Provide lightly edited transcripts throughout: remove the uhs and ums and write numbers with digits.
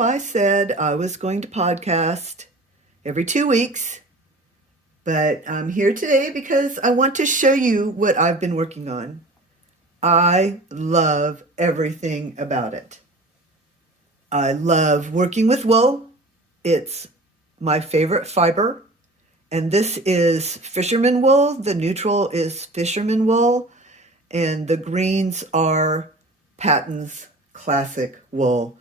I said I was going to podcast every 2 weeks, but I'm here today because I want to show you what I've been working on. I love everything about it. I love working with wool. It's my favorite fiber. And this is fisherman wool. The neutral is fisherman wool. And the greens are Patton's classic wool.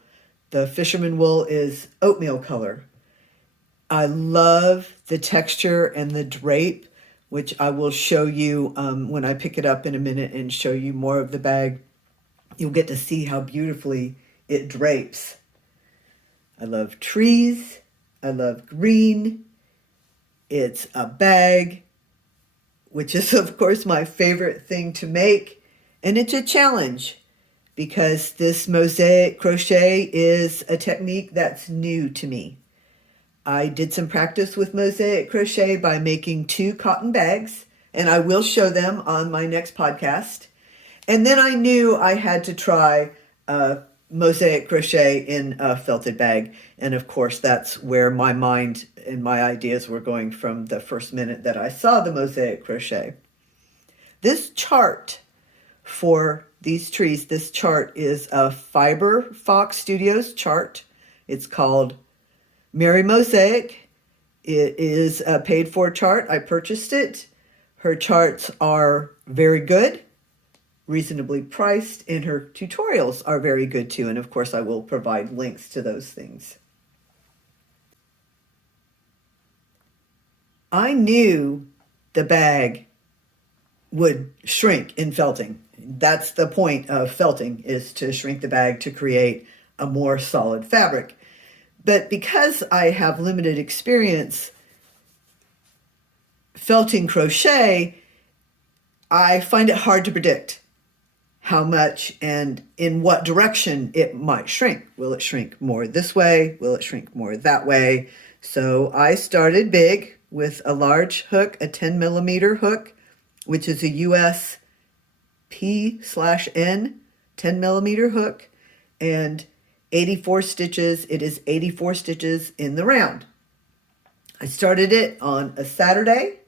The fisherman wool is oatmeal color. I love the texture and the drape, which I will show you when I pick it up in a minute and show you more of the bag. You'll get to see how beautifully it drapes. I love trees. I love green. It's a bag, which is, of course, my favorite thing to make. And it's a challenge because this mosaic crochet is a technique that's new to me. I did some practice with mosaic crochet by making 2 cotton bags, and I will show them on my next podcast. And then I knew I had to try mosaic crochet in a felted bag. And of course, that's where my mind and my ideas were going from the first minute that I saw the mosaic crochet. This chart for these trees, this chart is a FiberFoxStudios chart. It's called Mary Mosaic. It is a paid-for chart. I purchased it. Her charts are very good, reasonably priced, and her tutorials are very good too. And of course, I will provide links to those things. I knew the bag would shrink in felting. That's the point of felting, is to shrink the bag to create a more solid fabric. But because I have limited experience felting crochet, I find it hard to predict how much and in what direction it might shrink. Will it shrink more this way? Will it shrink more that way? So I started big with a large hook, a 10mm hook, which is a US P/N 10mm hook, and 84 stitches. It is 84 stitches in the round. I started it on a Saturday,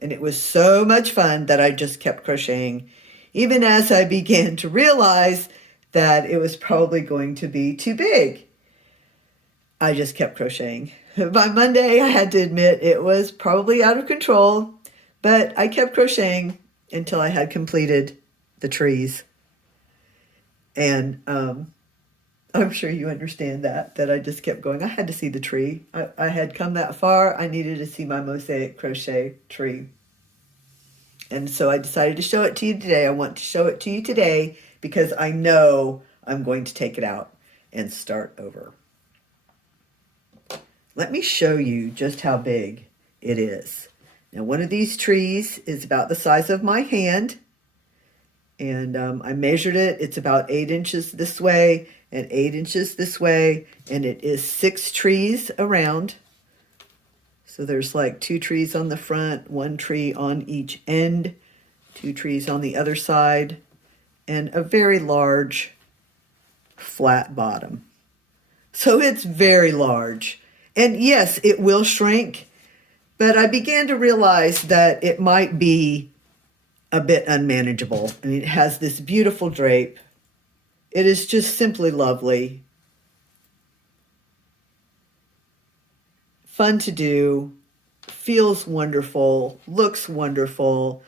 and it was so much fun that I just kept crocheting, even as I began to realize that it was probably going to be too big. I just kept crocheting. By Monday, I had to admit it was probably out of control, but I kept crocheting until I had completed the trees. And I'm sure you understand that I just kept going. I had to see the tree. I had come that far. I needed to see my mosaic crochet tree. And so I decided to show it to you today. I want to show it to you today because I know I'm going to take it out and start over. Let me show you just how big it is. Now, one of these trees is about the size of my hand. And I measured it. It's about 8 inches this way and 8 inches this way. And it is 6 trees around. So there's like 2 trees on the front, 1 tree on each end, 2 trees on the other side, and a very large flat bottom. So it's very large. And yes, it will shrink, but I began to realize that it might be a bit unmanageable. I mean, it has this beautiful drape. It is just simply lovely. Fun to do, feels wonderful, looks wonderful.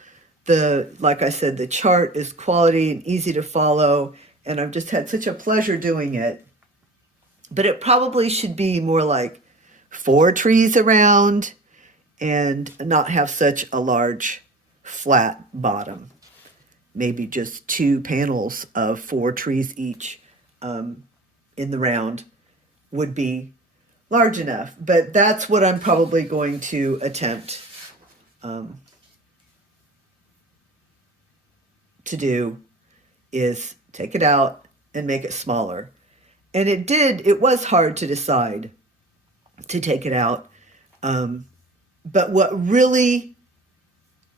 Like I said, the chart is quality and easy to follow, and I've just had such a pleasure doing it. But it probably should be more like 4 trees around and not have such a large flat bottom. Maybe just 2 panels of 4 trees each in the round would be large enough. But that's what I'm probably going to attempt to do, is take it out and make it smaller. And it was hard to decide to take it out. But what really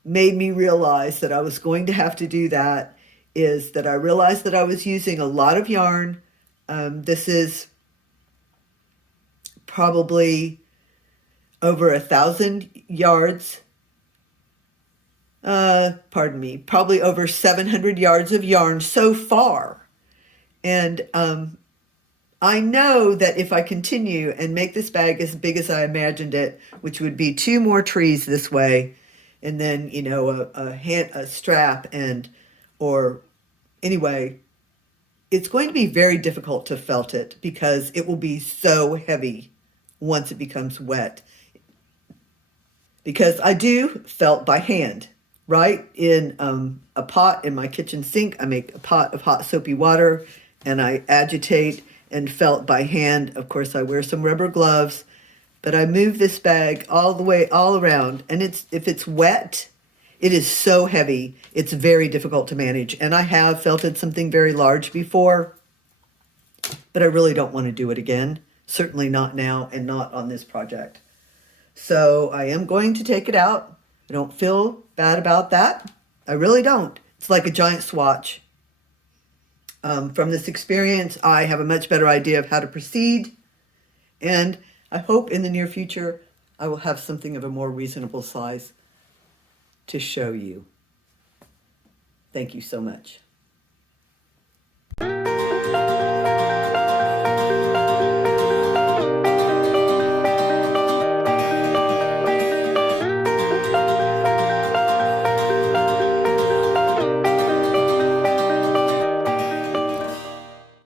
made me realize that I was going to have to do that is that I realized that I was using a lot of yarn. This is probably over 1,000 yards. Pardon me, probably over 700 yards of yarn so far. And I know that if I continue and make this bag as big as I imagined it, which would be 2 more trees this way, and then, you know, a strap or anyway, it's going to be very difficult to felt it because it will be so heavy once it becomes wet. Because I do felt by hand, right? In a pot in my kitchen sink, I make a pot of hot soapy water and I agitate and felt by hand. Of course, I wear some rubber gloves, but I move this bag all the way, all around. And if it's wet, it is so heavy, it's very difficult to manage. And I have felted something very large before, but I really don't want to do it again. Certainly not now and not on this project. So I am going to take it out. I don't feel bad about that. I really don't. It's like a giant swatch. From this experience, I have a much better idea of how to proceed. And I hope in the near future, I will have something of a more reasonable size to show you. Thank you so much.